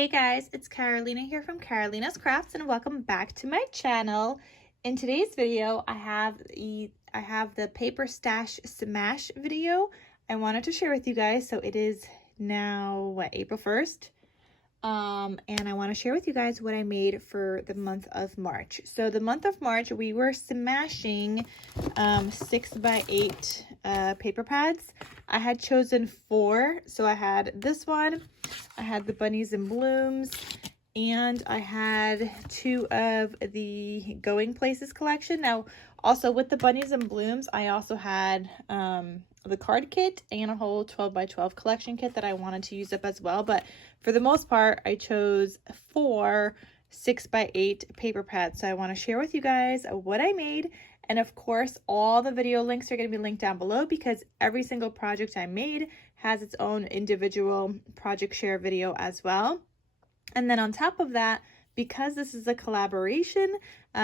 Hey guys, it's Carolina here from KarolinasKrafts and welcome back to my channel. In today's video, I have the paper stash smash video I wanted to share with you guys. So it is now April 1st. And I want to share with you guys what I made for the month of March. So the month of March, we were smashing 6x8 paper pads. I had chosen 4. So I had this one, I had the bunnies and blooms, and I had 2 of the Going Places collection. Now, also with the bunnies and blooms, I also had the card kit and a whole 12x12 collection kit that I wanted to use up as well. But for the most part, I chose 4 6x8 paper pads. So I want to share with you guys what I made. And of course, all the video links are going to be linked down below because every single project I made has its own individual project share video as well. And then on top of that, because this is a collaboration,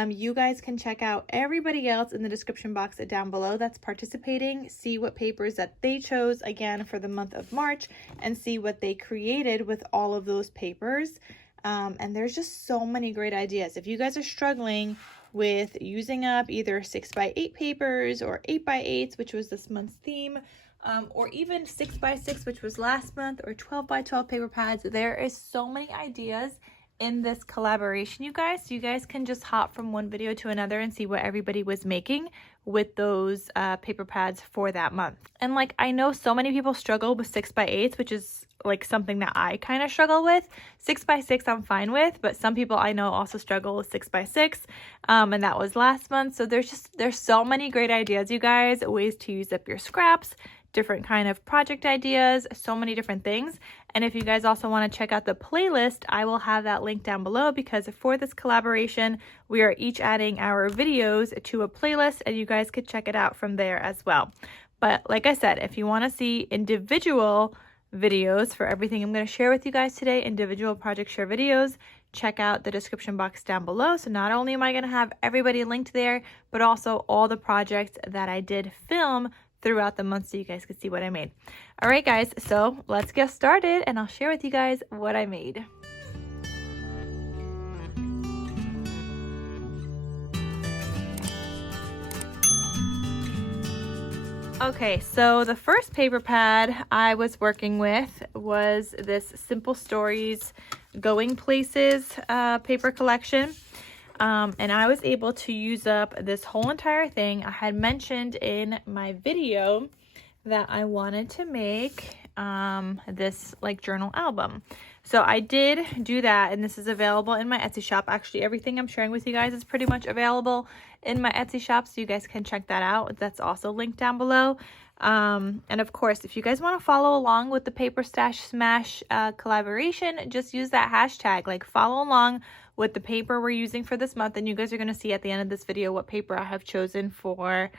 you guys can check out everybody else in the description box down below that's participating, see what papers that they chose again for the month of March, and see what they created with all of those papers. And there's just so many great ideas. If you guys are struggling with using up either 6x8 papers or 8x8s, which was this month's theme, or even 6x6, which was last month, or 12x12 paper pads, there is so many ideas in this collaboration, you guys. So you guys can just hop from one video to another and see what everybody was making with those paper pads for that month. And like, I know so many people struggle with 6x8s, which is like something that I kind of struggle with. 6x6 I'm fine with, but some people I know also struggle with 6x6, and that was last month. So there's so many great ideas, you guys, ways to use up your scraps, different kind of project ideas, so many different things. And if you guys also want to check out the playlist, I will have that link down below, because for this collaboration, we are each adding our videos to a playlist and you guys could check it out from there as well. But like I said, if you want to see individual videos for everything I'm going to share with you guys today, individual project share videos, check out the description box down below. So not only am I going to have everybody linked there, but also all the projects that I did film throughout the month so you guys could see what I made. All right, guys, so let's get started and I'll share with you guys what I made. Okay, so the first paper pad I was working with was this Simple Stories Going Places paper collection. And I was able to use up this whole entire thing. I had mentioned in my video that I wanted to make this like journal album. So I did do that, and this is available in my Etsy shop. Actually, everything I'm sharing with you guys is pretty much available in my Etsy shop, so you guys can check that out. That's also linked down below. And of course, if you guys want to follow along with the Paper Stash Smash collaboration, just use that hashtag, like follow along with the paper we're using for this month, and you guys are going to see at the end of this video what paper I have chosen for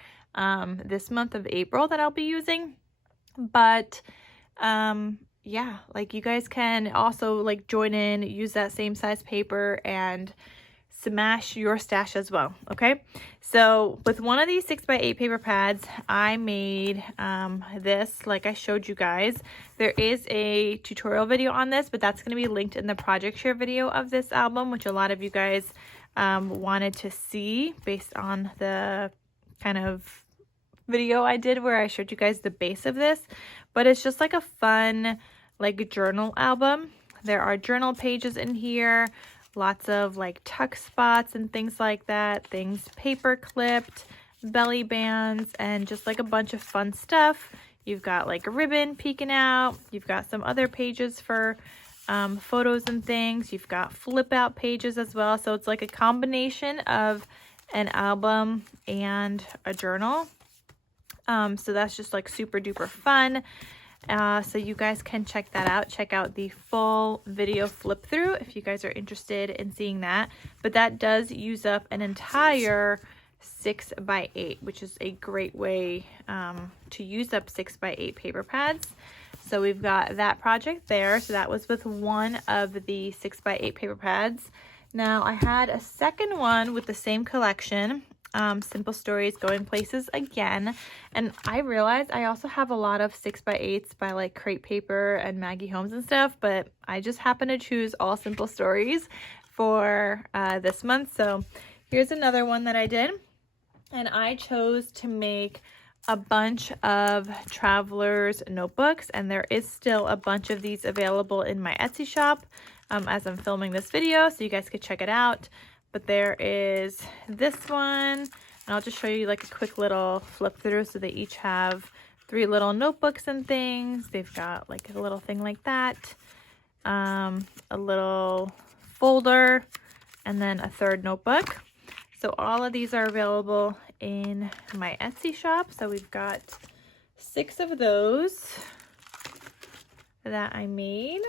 this month of April that I'll be using. But yeah, like you guys can also like join in, use that same size paper and smash your stash as well. Okay, so with one of these 6x8 paper pads, I made this like I showed you guys. There is a tutorial video on this, but that's going to be linked in the project share video of this album, which a lot of you guys wanted to see based on the kind of video I did where I showed you guys the base of this. But it's just like a fun like journal album. There are journal pages in here, lots of like tuck spots and things like that, things paper clipped, belly bands, and just like a bunch of fun stuff. You've got like a ribbon peeking out. You've got some other pages for photos and things. You've got flip out pages as well. So it's like a combination of an album and a journal. So that's just like super duper fun. So you guys can check that out. Check out the full video flip through if you guys are interested in seeing that. But that does use up an entire 6x8, which is a great way to use up 6x8 paper pads. So we've got that project there. So that was with one of the 6x8 paper pads. Now I had a second one with the same collection. Simple Stories Going Places again. And I realized I also have a lot of 6x8s by like Crate Paper and Maggie Holmes and stuff, but I just happen to choose all Simple Stories for this month. So here's another one that I did, and I chose to make a bunch of travelers notebooks, and there is still a bunch of these available in my Etsy shop as I'm filming this video, so you guys could check it out. But there is this one, and I'll just show you like a quick little flip through. So they each have 3 little notebooks and things. They've got like a little thing like that, a little folder, and then a 3rd notebook. So all of these are available in my Etsy shop. So we've got 6 of those that I made.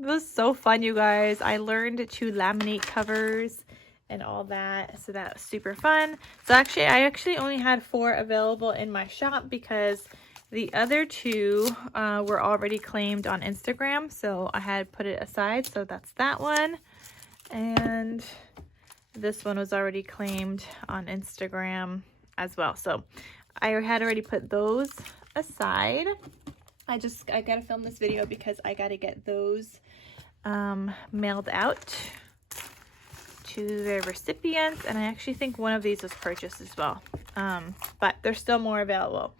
It was so fun, you guys. I learned to laminate covers and all that, so that was super fun. So I actually only had 4 available in my shop because the other 2 were already claimed on Instagram, so I had put it aside. So that's that one, and this one was already claimed on Instagram as well. So I had already put those aside. I gotta film this video because I gotta get those mailed out to the recipients, and I actually think one of these was purchased as well, but there's still more available.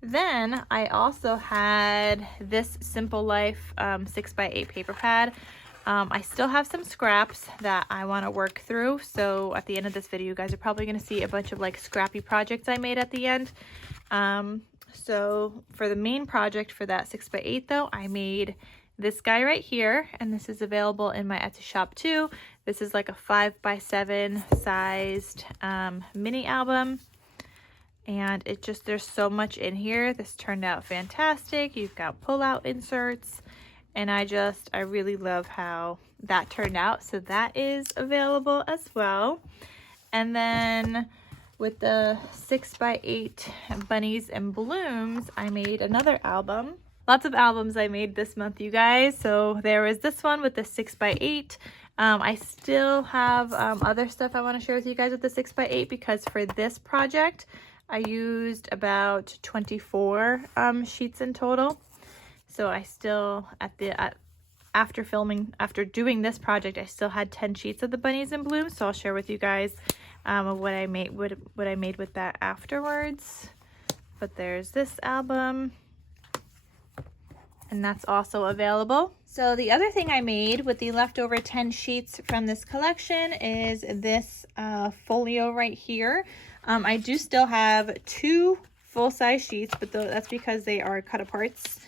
Then I also had this Simple Life 6x8 paper pad. I still have some scraps that I want to work through, so at the end of this video you guys are probably going to see a bunch of like scrappy projects I made at the end. So for the main project for that 6x8 though, I made this guy right here, and this is available in my Etsy shop too. This is like a 5x7 sized mini album, and there's so much in here. This turned out fantastic. You've got pull-out inserts, and I really love how that turned out. So that is available as well. And then with the 6x8 bunnies and blooms, I made another album. Lots of albums I made this month, you guys. So there was this one with the 6x8. I still have other stuff I want to share with you guys with the 6x8, because for this project I used about 24 sheets in total. So I still, after doing this project, I still had 10 sheets of the bunnies and blooms. So I'll share with you guys what I made with that afterwards. But there's this album, and that's also available. So the other thing I made with the leftover 10 sheets from this collection is this folio right here. I do still have 2 full-size sheets, but that's because they are cut aparts.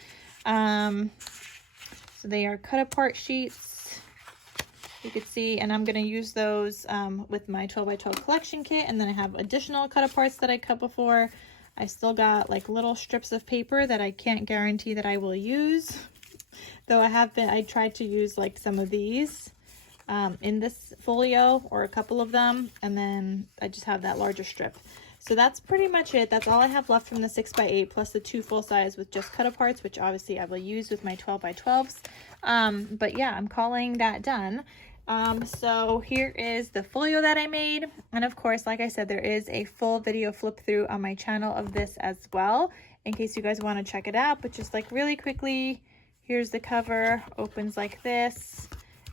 So they are cut apart sheets, you could see, and I'm going to use those with my 12x12 collection kit. And then I have additional cut aparts that I cut before. I still got like little strips of paper that I can't guarantee that I will use, though I tried to use like some of these in this folio, or a couple of them, and then I just have that larger strip. So that's pretty much it. That's all I have left from the 6x8, plus the 2 full size with just cut aparts, which obviously I will use with my 12x12s. But yeah, I'm calling that done. So here is the folio that I made. And of course, like I said, there is a full video flip through on my channel of this as well, in case you guys want to check it out. But just like really quickly, here's the cover, opens like this,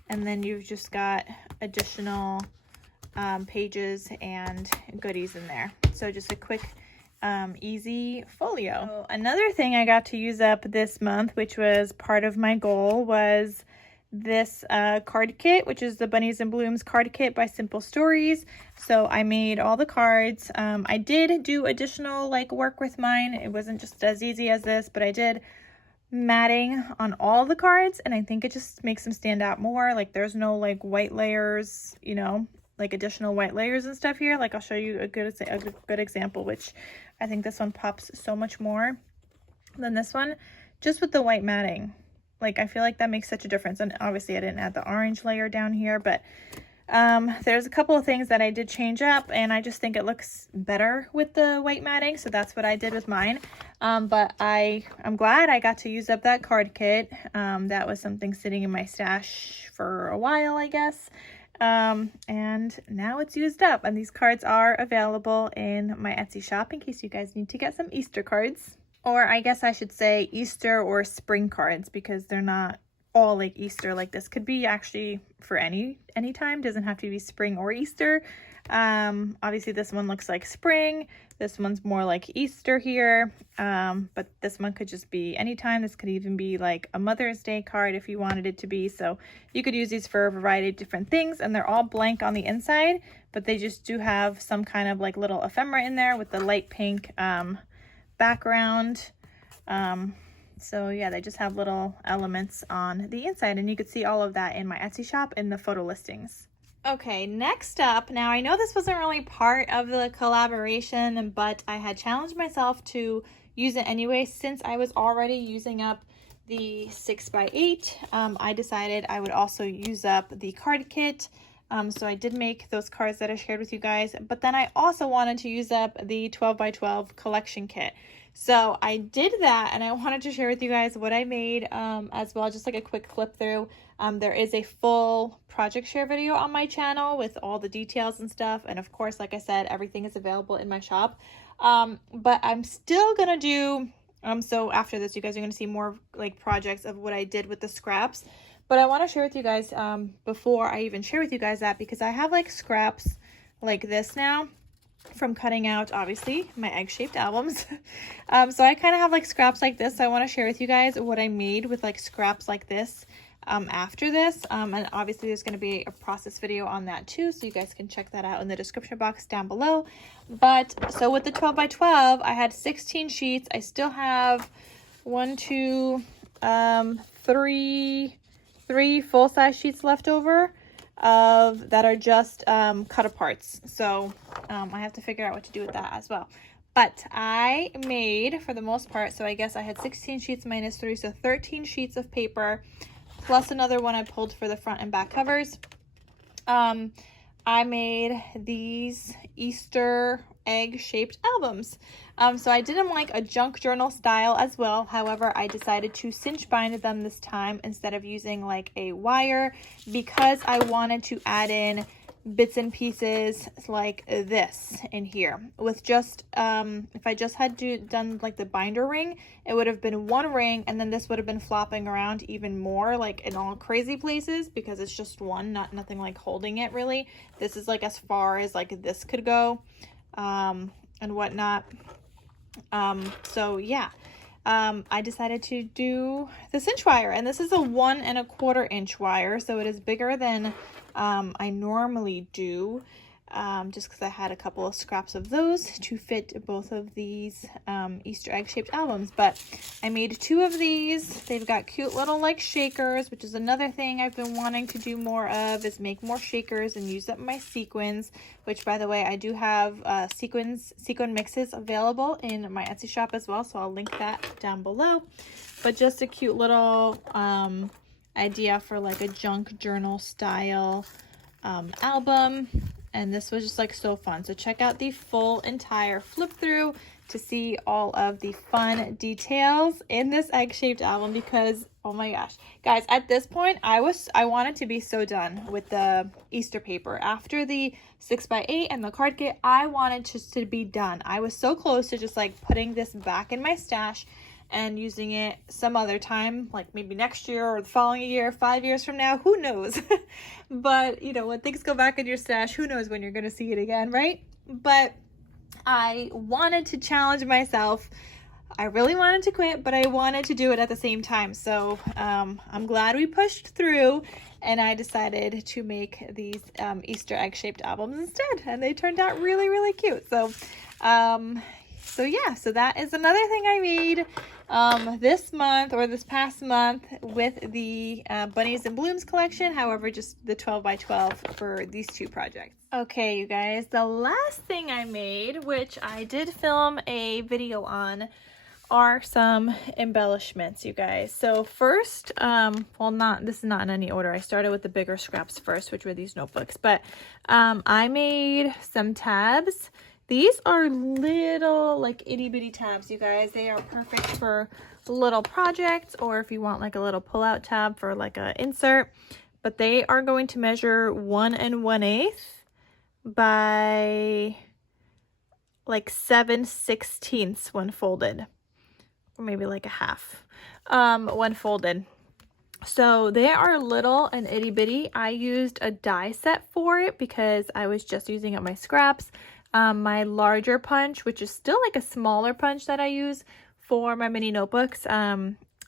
and then you've just got additional pages and goodies in there. So just a quick easy folio. So another thing I got to use up this month, which was part of my goal, was this card kit, which is the Bunnies and Blooms card kit by Simple Stories. So I made all the cards. I did do additional like work with mine. It wasn't just as easy as this, but I did matting on all the cards, and I think it just makes them stand out more. Like there's no like white layers, you know, like additional white layers and stuff here. Like I'll show you a good example, which I think this one pops so much more than this one, just with the white matting. Like I feel like that makes such a difference. And obviously I didn't add the orange layer down here, but there's a couple of things that I did change up, and I just think it looks better with the white matting, so that's what I did with mine. But I'm glad I got to use up that card kit. That was something sitting in my stash for a while, I guess, And now it's used up, and these cards are available in my Etsy shop in case you guys need to get some Easter cards. Or I guess I should say Easter or spring cards, because they're not all like Easter. Like this could be actually for any time, doesn't have to be spring or Easter. Obviously this one looks like spring, this one's more like Easter here, but this one could just be anytime. This could even be like a Mother's Day card if you wanted it to be. So you could use these for a variety of different things, and they're all blank on the inside, but they just do have some kind of like little ephemera in there with the light pink background. So yeah, they just have little elements on the inside, and you could see all of that in my Etsy shop in the photo listings. Okay, next up, now I know this wasn't really part of the collaboration, but I had challenged myself to use it anyway. Since I was already using up the 6x8, I decided I would also use up the card kit. So I did make those cards that I shared with you guys, but then I also wanted to use up the 12x12 collection kit. So I did that, and I wanted to share with you guys what I made as well, just like a quick flip through. There is a full project share video on my channel with all the details and stuff, and of course, like I said, everything is available in my shop. But I'm still gonna do, so after this, you guys are gonna see more like projects of what I did with the scraps. But I want to share with you guys before I even share with you guys that, because I have like scraps like this now from cutting out, obviously, my egg-shaped albums. So I kind of have like scraps like this. So I want to share with you guys what I made with like scraps like this after this. And obviously there's going to be a process video on that too, so you guys can check that out in the description box down below. But so with the 12x12, I had 16 sheets. I still have three full-size sheets left over that are just cut aparts. So I have to figure out what to do with that as well. But I made, for the most part, so I guess I had 16 sheets minus 3, so 13 sheets of paper, plus another one I pulled for the front and back covers. I made these Easter egg-shaped albums. So I did them like a junk journal style as well. However, I decided to cinch bind them this time instead of using like a wire, because I wanted to add in bits and pieces like this in here. With just if I just had done like the binder ring, it would have been one ring, and then this would have been flopping around even more, like in all crazy places, because it's just one, nothing like holding it really. This is like as far as like this could go and whatnot. So yeah, I decided to do the cinch wire, and this is a 1 1/4 inch wire, so it is bigger than I normally do, just because I had a couple of scraps of those to fit both of these Easter egg shaped albums. But I made 2 of these. They've got cute little like shakers, which is another thing I've been wanting to do more of, is make more shakers and use up my sequins, which by the way, I do have sequin mixes available in my Etsy shop as well, so I'll link that down below. But just a cute little idea for like a junk journal style album, and this was just like so fun. So check out the full entire flip through to see all of the fun details in this egg-shaped album, because oh my gosh guys, at this point I wanted to be so done with the Easter paper. After the 6x8 and the card kit, I wanted just to be done. I was so close to just like putting this back in my stash and using it some other time, like maybe next year or the following year, 5 years from now, who knows? But you know, when things go back in your stash, who knows when you're gonna see it again, right? But I wanted to challenge myself. I really wanted to quit, but I wanted to do it at the same time. So I'm glad we pushed through, and I decided to make these Easter egg shaped albums instead, and they turned out really, really cute. So yeah, so that is another thing I made this month, or this past month, with the Bunnies and Blooms collection. However, just the 12x12 for these 2 projects. Okay, you guys, the last thing I made, which I did film a video on, are some embellishments, you guys. So first, well, this is not in any order. I started with the bigger scraps first, which were these notebooks. But I made some tabs. These are little like itty bitty tabs, you guys. They are perfect for little projects, or if you want like a little pull out tab for like a insert. but they are going to measure 1 1/8 by like 7/16 when folded, or maybe like a half when folded. So they are little and itty bitty. I used a die set for it because I was just using up my scraps. My larger punch, which is still like a smaller punch that I use for my mini notebooks,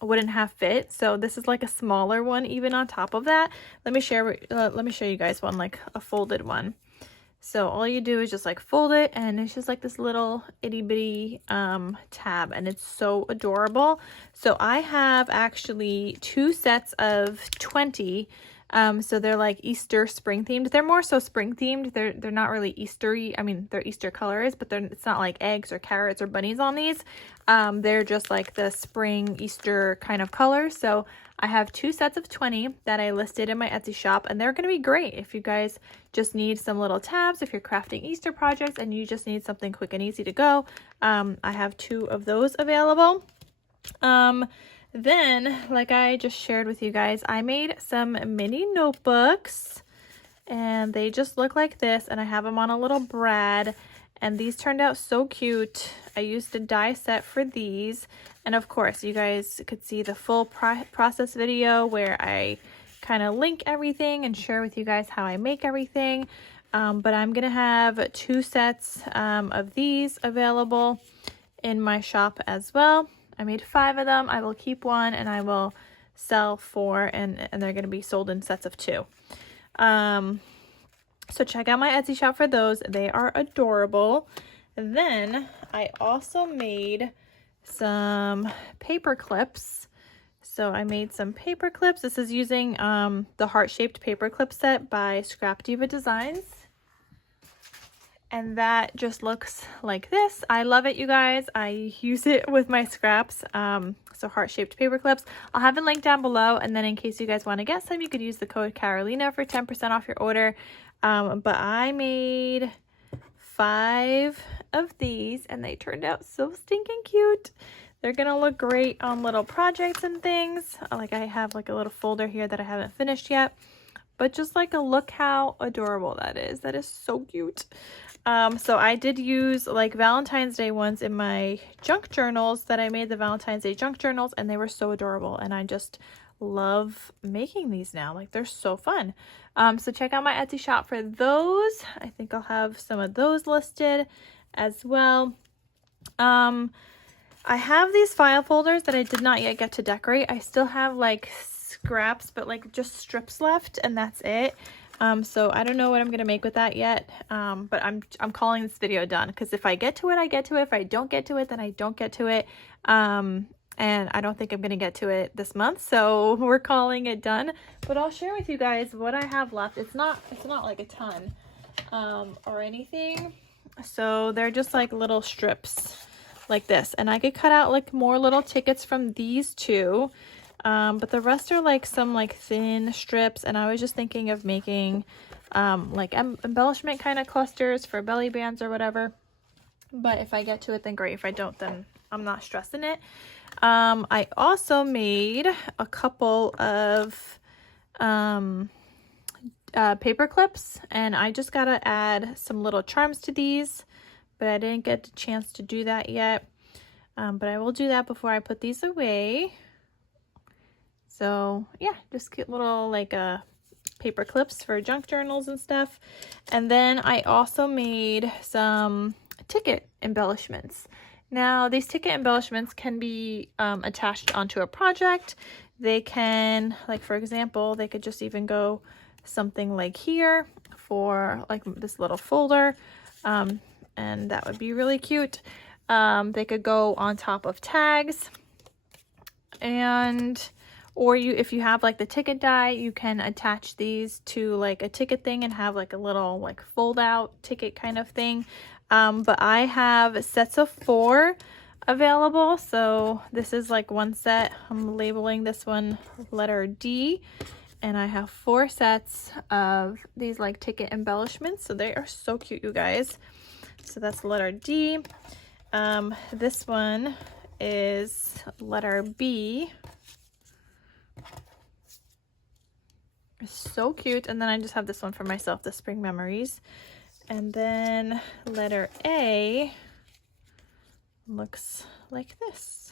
wouldn't have fit. So this is like a smaller one even on top of that. Let me show you guys one, like a folded one. So all you do is just like fold it, and it's just like this little itty bitty tab, and it's so adorable. So I have actually 2 sets of 20. So they're like Easter spring themed. They're more so spring themed. They're not really Eastery. I mean, they're Easter colors, but it's not like eggs or carrots or bunnies on these. They're just like the spring Easter kind of colors. So I have 2 sets of 20 that I listed in my Etsy shop, and they're going to be great if you guys just need some little tabs, if you're crafting Easter projects and you just need something quick and easy to go. I have 2 of those available. Then, like I just shared with you guys, I made some mini notebooks, and they just look like this, and I have them on a little brad, and these turned out so cute. I used a die set for these, and of course you guys could see the full process video where I kind of link everything and share with you guys how I make everything. But I'm gonna have 2 sets of these available in my shop as well. I made 5 of them. I will keep 1 and I will sell 4, and they're going to be sold in sets of 2. So check out my Etsy shop for those. They are adorable. And then I also made some paper clips. So I made some paper clips. This is using the heart-shaped paper clip set by Scrap Diva Designs. And that just looks like this. I love it, you guys. I use it with my scraps. So heart-shaped paper clips. I'll have a link down below. And then in case you guys want to get some, you could use the code Carolina for 10% off your order. But I made 5 of these, and they turned out so stinking cute. They're going to look great on little projects and things. Like I have like a little folder here that I haven't finished yet. But just like look how adorable that is. That is so cute. So I did use like Valentine's Day ones in my junk journals that I made, the Valentine's Day junk journals, and they were so adorable, and I just love making these now. Like they're so fun. So check out my Etsy shop for those. I think I'll have some of those listed as well. I have these file folders that I did not yet get to decorate. I still have like scraps, but like just strips left, and that's it. So I don't know what I'm gonna make with that yet, but I'm calling this video done, because if I get to it, I get to it. If I don't get to it, then I don't get to it. And I don't think I'm gonna get to it this month, so we're calling it done. But I'll share with you guys what I have left. It's not like a ton or anything. So they're just like little strips like this, and I could cut out like more little tickets from these 2. But the rest are like some like thin strips, and I was just thinking of making like embellishment kind of clusters for belly bands or whatever. But if I get to it, then great. If I don't, then I'm not stressing it. I also made a couple of paper clips, and I just gotta add some little charms to these, but I didn't get the chance to do that yet. But I will do that before I put these away. So yeah, just cute little like paper clips for junk journals and stuff. And then I also made some ticket embellishments. Now these ticket embellishments can be attached onto a project. They can, like for example, they could just even go something like here for like this little folder, and that would be really cute. They could go on top of tags, and or if you have like the ticket die, you can attach these to like a ticket thing and have like a little like fold out ticket kind of thing. But I have sets of 4 available. So this is like one set. I'm labeling this one letter D, and I have 4 sets of these like ticket embellishments. So they are so cute, you guys. So that's letter D. This one is letter B. So cute. And then I just have this one for myself, the Spring Memories. And then letter A looks like this.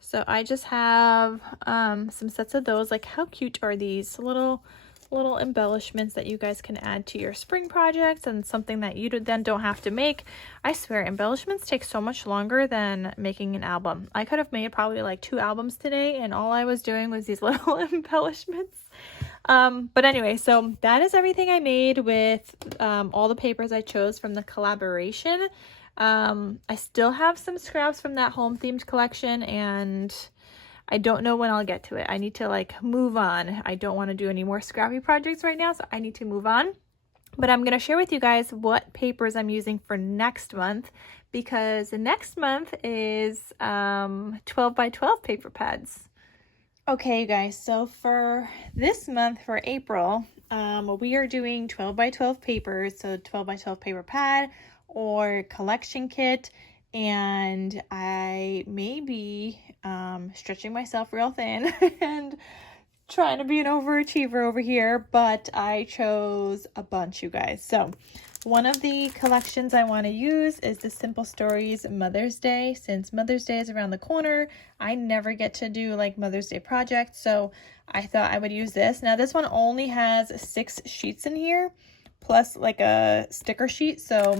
So I just have some sets of those. Like, how cute are these little embellishments that you guys can add to your spring projects, and something that you then don't have to make. I swear, embellishments take so much longer than making an album. I could have made probably like 2 albums today, and all I was doing was these little embellishments. But anyway, so that is everything I made with all the papers I chose from the collaboration. I still have some scraps from that home themed collection, and I don't know when I'll get to it. I need to like move on. I don't want to do any more scrappy projects right now, so I need to move on. But I'm going to share with you guys what papers I'm using for next month, because next month is 12 by 12 paper pads. Okay, you guys, so for this month, for April, we are doing 12 by 12 papers, so 12 by 12 paper pad or collection kit. And I may be stretching myself real thin and trying to be an overachiever over here, but I chose a bunch, you guys. So one of the collections I want to use is the Simple Stories Mother's Day. Since Mother's Day is around the corner, I never get to do like Mother's Day projects, so I thought I would use this. Now this one only has 6 sheets in here, plus like a sticker sheet, so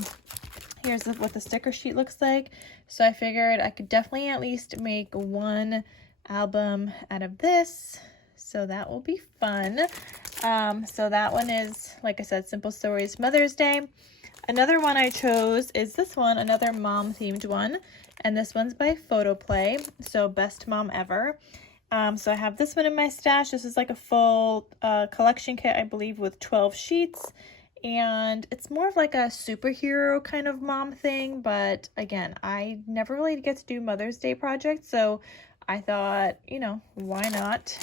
here's what the sticker sheet looks like. So I figured I could definitely at least make 1 album out of this. So that will be fun. So that one is, like I said, Simple Stories Mother's Day. Another one I chose is this one, another mom themed one. And this one's by Photo Play. So Best Mom Ever. So I have this one in my stash. This is like a full collection kit, I believe, with 12 sheets. And it's more of like a superhero kind of mom thing, but again, I never really get to do Mother's Day projects, so I thought, you know, why not?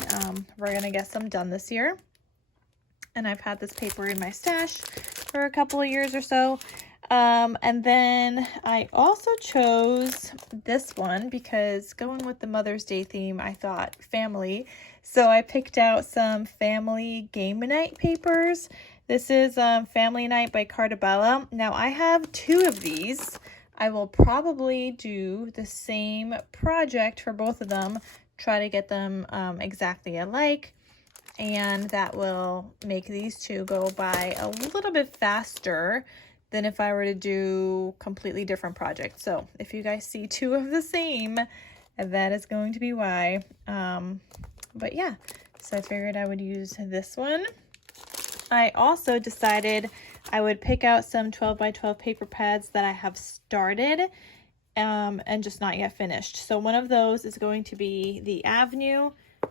We're gonna get some done this year. And I've had this paper in my stash for a couple of years or so. And then I also chose this one because going with the Mother's Day theme, I thought family. So I picked out some family game night papers. This is Family Night by Cartabella. Now I have 2 of these. I will probably do the same project for both of them, try to get them exactly alike, and that will make these 2 go by a little bit faster than if I were to do completely different projects. So if you guys see 2 of the same, that is going to be why. But yeah, so I figured I would use this one. I also decided I would pick out some 12 by 12 paper pads that I have started and just not yet finished. So one of those is going to be the Avenue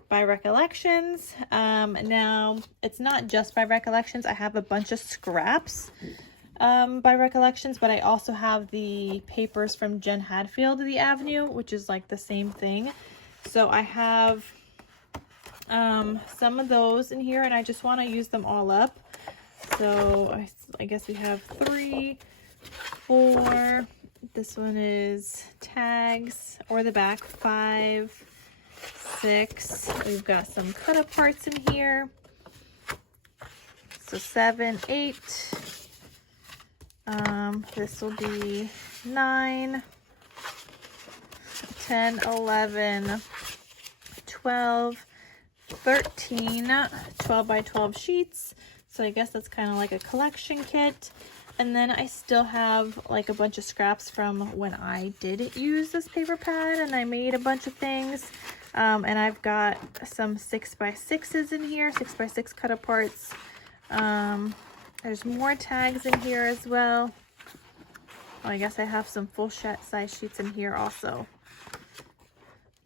by Recollections. Now, it's not just by Recollections. I have a bunch of scraps by Recollections, but I also have the papers from Jen Hadfield, the Avenue, which is like the same thing. So I have some of those in here, and I just want to use them all up. So I guess we have 3, 4. This one is tags, or the back, 5, 6. We've got some cut aparts in here. So 7, 8. This will be 9, 10, 11, 12, 13 12 by 12 sheets. So I guess that's kind of like a collection kit. And then I still have like a bunch of scraps from when I did use this paper pad and I made a bunch of things. And I've got some 6 by 6s in here, 6 by 6 cut aparts. There's more tags in here as well. Oh, I guess I have some full size sheets in here also.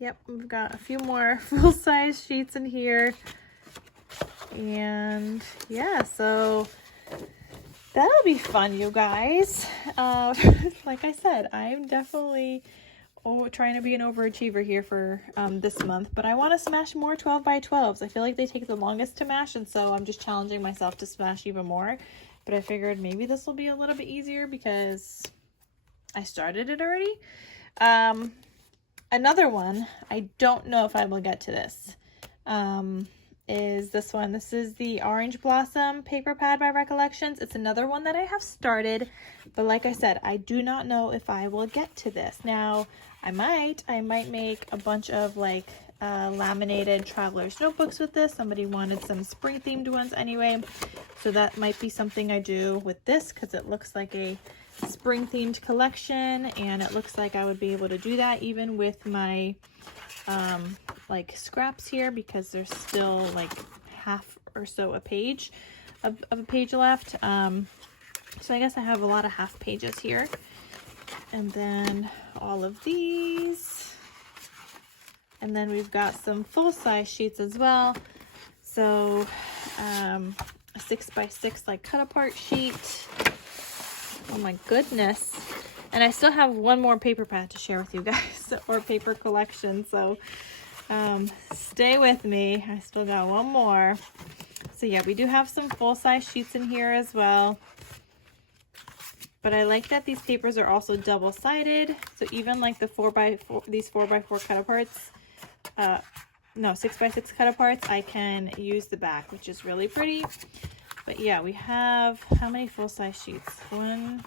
Yep, we've got a few more full-size sheets in here. And yeah, so that'll be fun, you guys. Like I said, I'm definitely trying to be an overachiever here for this month, but I want to smash more 12 by 12s. I feel like they take the longest to mash, and so I'm just challenging myself to smash even more. But I figured maybe this will be a little bit easier because I started it already. Another one, I don't know if I will get to this. is this one. This is the Orange Blossom paper pad by Recollections. It's another one that I have started, but like I said, I do not know if I will get to this. Now, I might make a bunch of like laminated traveler's notebooks with this. Somebody wanted some spring themed ones anyway, so that might be something I do with this because it looks like a spring themed collection, and it looks like I would be able to do that even with my like scraps here, because there's still like half or so a page of a page left. So I guess I have a lot of half pages here, and then all of these, and then we've got some full-size sheets as well. So a 6x6 like cut apart sheet. Oh my goodness. And I still have one more paper pad to share with you guys, or paper collection, so stay with me. I still got one more. So yeah, we do have some full-size sheets in here as well. But I like that these papers are also double-sided, so even like the 4x4, these 4x4 cut-aparts, no, 6x6 cut-aparts, I can use the back, which is really pretty. But yeah, we have, how many full-size sheets? 1,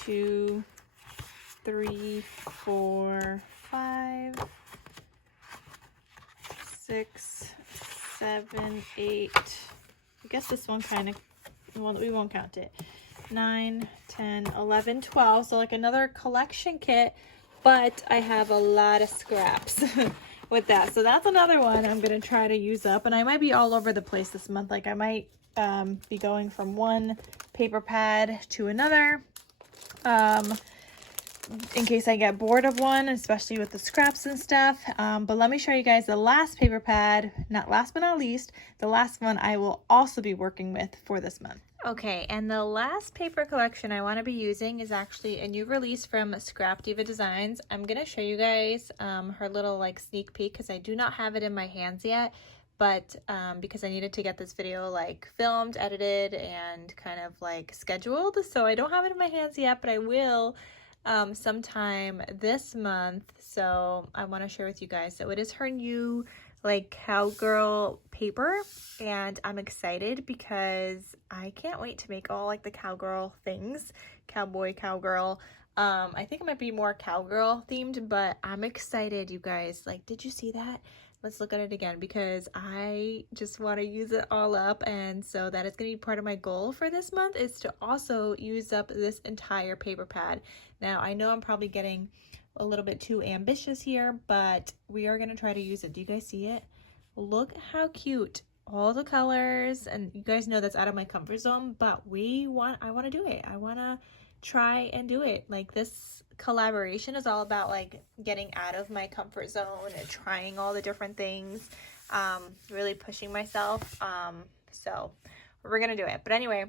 2, 3, 4, 5, 6, 7, 8. I guess this one kind of, well, we won't count it. 9, 10, 11, 12. So like another collection kit, but I have a lot of scraps with that. So that's another one I'm going to try to use up. And I might be all over the place this month. Like I might be going from one paper pad to another. In case I get bored of one, especially with the scraps and stuff. But let me show you guys the last paper pad, not last but not least, the last one I will also be working with for this month. Okay, and the last paper collection I want to be using is actually a new release from Scrap Diva Designs. I'm going to show you guys her little like sneak peek because I do not have it in my hands yet, but because I needed to get this video like filmed, edited, and kind of like scheduled, so I don't have it in my hands yet, but I will sometime this month. So I want to share with you guys. So it is her new like cowgirl paper, and I'm excited because I can't wait to make all like the cowgirl things, cowboy, cowgirl. I think it might be more cowgirl themed, but I'm excited, you guys. Like, did you see that? Let's look at it again because I just want to use it all up, and so that is going to be part of my goal for this month, is to also use up this entire paper pad. Now, I know I'm probably getting a little bit too ambitious here, but we are going to try to use it. Do you guys see it? Look how cute. All the colors, and you guys know that's out of my comfort zone, but I want to do it. I want to try and do it. Like, this collaboration is all about like getting out of my comfort zone and trying all the different things, really pushing myself. So we're gonna do it. But anyway,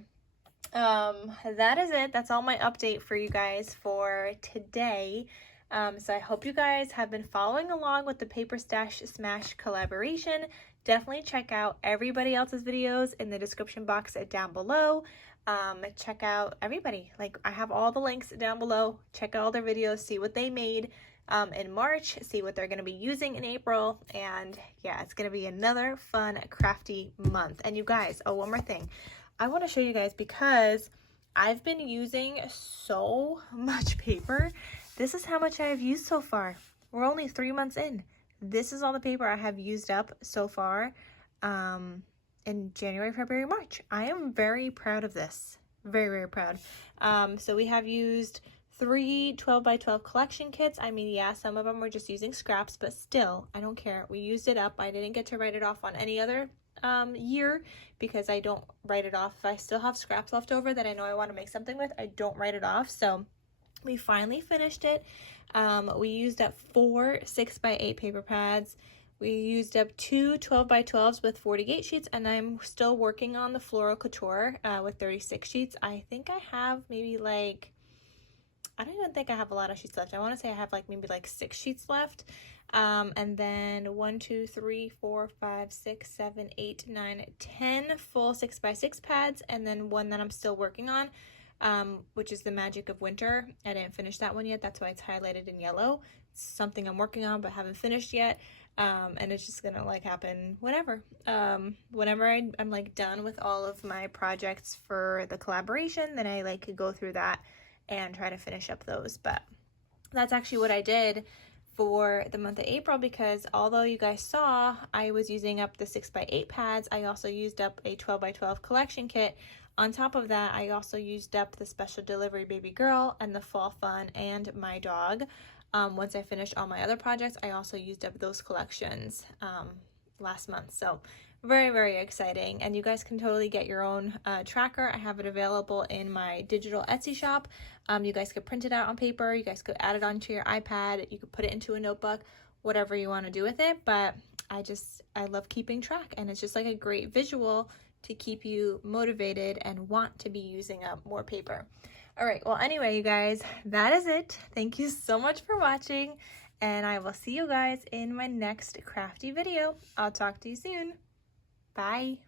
that is it. That's all my update for you guys for today. So I hope you guys have been following along with the Paper Stash Smash collaboration. Definitely check out everybody else's videos in the description box down below. Check out everybody. Like, I have all the links down below. Check out all their videos, see what they made in March, see what they're going to be using in April, and yeah, it's going to be another fun crafty month. And you guys, oh, one more thing I want to show you guys, because I've been using so much paper. This is how much I have used so far. We're only 3 months in. This is all the paper I have used up so far in January, February, March. I am very proud of this. Very, very proud. So we have used 3 12x12 collection kits. I mean, yeah, some of them were just using scraps, but still, I don't care. We used it up. I didn't get to write it off on any other year because I don't write it off. If I still have scraps left over that I know I want to make something with, I don't write it off. So we finally finished it. We used up 4 6x8 paper pads. We used up 2 12x12s with 48 sheets, and I'm still working on the Floral Couture with 36 sheets. I think I have maybe like, I don't even think I have a lot of sheets left. I want to say I have like maybe like 6 sheets left. And then 1, 2, 3, 4, 5, 6, 7, 8, 9, 10 full 6x6 pads, and then one that I'm still working on, which is the Magic of Winter. I didn't finish that one yet. That's why it's highlighted in yellow. It's something I'm working on but haven't finished yet. And it's just gonna like happen whenever. Whenever I'm like done with all of my projects for the collaboration, then I like go through that and try to finish up those. But that's actually what I did for the month of April, because although you guys saw I was using up the 6x8 pads, I also used up a 12x12 collection kit. On top of that, I also used up the special delivery baby girl and the fall fun and my dog. Once I finished all my other projects, I also used up those collections last month. So very, very exciting. And you guys can totally get your own tracker. I have it available in my digital Etsy shop. You guys could print it out on paper. You guys could add it onto your iPad. You could put it into a notebook, whatever you want to do with it. But I love keeping track, and it's just like a great visual to keep you motivated and want to be using up more paper. All right, well, anyway, you guys, that is it. Thank you so much for watching, and I will see you guys in my next crafty video. I'll talk to you soon. Bye.